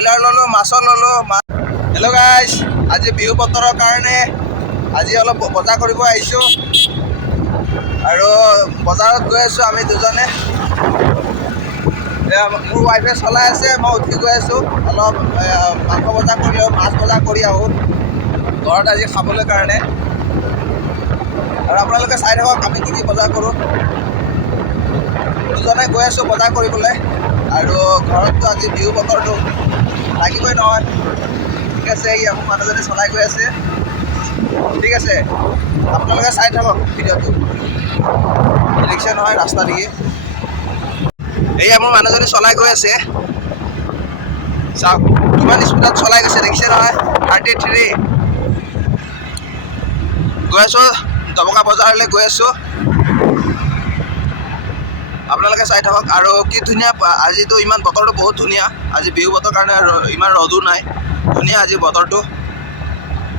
Broiler ল'লোঁ, মাছো ল'লোঁ। হেল্ল' গাইজ, আজি বিহু বতৰৰ কাৰণে আজি অলপ বজাৰ কৰিব আহিছোঁ আৰু বজাৰত গৈ আছোঁ আমি দুজনে। মোৰ ৱাইফে চলাই আছে, মই উঠি গৈ আছোঁ। অলপ মাংস বজাৰ কৰি আহোঁ, মাছ বজাৰ কৰি আহোঁ ঘৰত আজি খাবলৈ কাৰণে। আৰু আপোনালোকে চাই থাকক আমি কি কি বজাৰ কৰোঁ। দুজনে গৈ আছোঁ বজাৰ কৰিবলৈ আৰু ঘৰততো আজি বিহু বতৰটো লাগিবই নহয়। ঠিক আছে, এই মোৰ মানুহজনে চলাই গৈ আছে। ঠিক আছে, আপোনালোকে চাই থাকক ভিডিঅ'টো। দেখিছে নহয় ৰাস্তা দিকে, এয়া মোৰ মানুহজনে চলাই গৈ আছে। চাওক কিমান স্পীডত চলাই গৈছে, দেখিছে নহয় 33। গৈ আছোঁ দবকা বজাৰলৈ গৈ আছোঁ, আপোনালোকে চাই থাকক। আৰু কি ধুনীয়া, আজিতো ইমান বতৰটো বহুত ধুনীয়া। আজি বিহু বতৰ কাৰণে ইমান ৰ'দো নাই, ধুনীয়া আজি বতৰটো।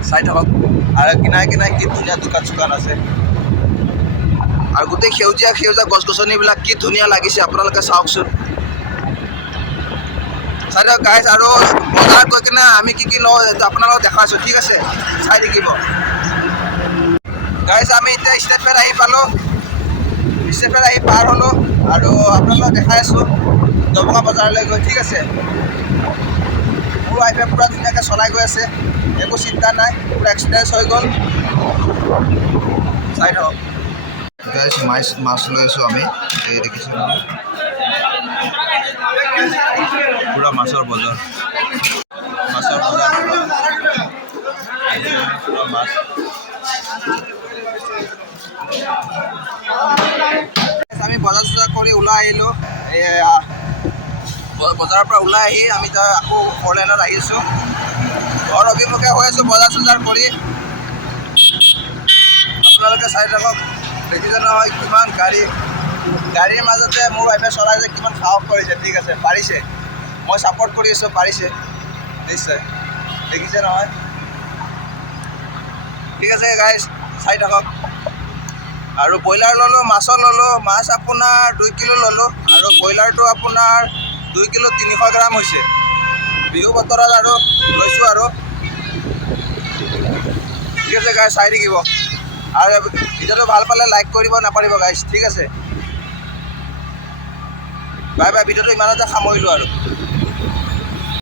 চাই থাকক আৰু কিনাৰে কিনাৰে কি ধুনীয়া দোকান চোকান আছে আৰু গোটেই সেউজীয়া সেউজীয়া গছ গছনিবিলাক কি ধুনীয়া লাগিছে, আপোনালোকে চাওকচোন। চাই থাকক গাইজ। আৰু বজাৰত গৈ কিনে আমি কি কি লওঁ আপোনালোকক দেখাইছোঁ। ঠিক আছে, চাই থাকিব গাইজ। আমি এতিয়া ষ্টেট ফেয়াৰ আহি পালোঁ, ষ্টেট ফেয়াৰ আহি পাৰ হ'লোঁ আৰু আপোনালোকক দেখাই আছোঁ দবকা বজাৰলৈ গৈ। ঠিক আছে, মোৰ ৱাইফে পূৰা ধুনীয়াকৈ চলাই গৈ আছে, একো চিন্তা নাই, পূৰা এক্সপিৰিয়েঞ্চ হৈ গ'ল। চাই থাকক গাইজ, মাছ লৈ আছোঁ আমি। এই দেখিছোঁ নহয় পূৰা মাছৰ বজাৰ, মাছৰ বজাৰ পূৰা মাছ। আমি বজাৰ চজাৰ কৰি ওলাই আহিলোঁ। বজাৰৰ পৰা ওলাই আহি আমি আকৌ 4 লাইনত আহিছোঁ। ঘৰ অভিমুখে হৈ আছোঁ বজাৰ চজাৰ কৰি। আপোনালোকে চাই থাকক, দেখিছে নহয় কিমান গাড়ীৰ মাজতে মোৰ ৱাইফে চলাইছে, কিমান সাহস কৰিছে। ঠিক আছে, পাৰিছে, মই ছাপৰ্ট কৰি আছোঁ, পাৰিছে নিশ্চয়। দেখিছে নহয়। ঠিক আছে গাইজ, চাই থাকক। আৰু ব্ৰইলাৰ ল'লোঁ, মাছো ল'লোঁ। মাছ আপোনাৰ 2 কিলো ল'লোঁ আৰু ব্ৰইলাৰটো আপোনাৰ 2 কিলো 300 গ্ৰাম হৈছে। বিহু বতৰত আৰু লৈছোঁ আৰু। ঠিক আছে গাইজ, চাই থাকিব আৰু ভিডিঅ'টো ভাল পালে লাইক কৰিব নাপাহৰিব গাইজ। ঠিক আছে, বাই বাই। ভিডিঅ'টো ইমানতে সামৰিলোঁ আৰু।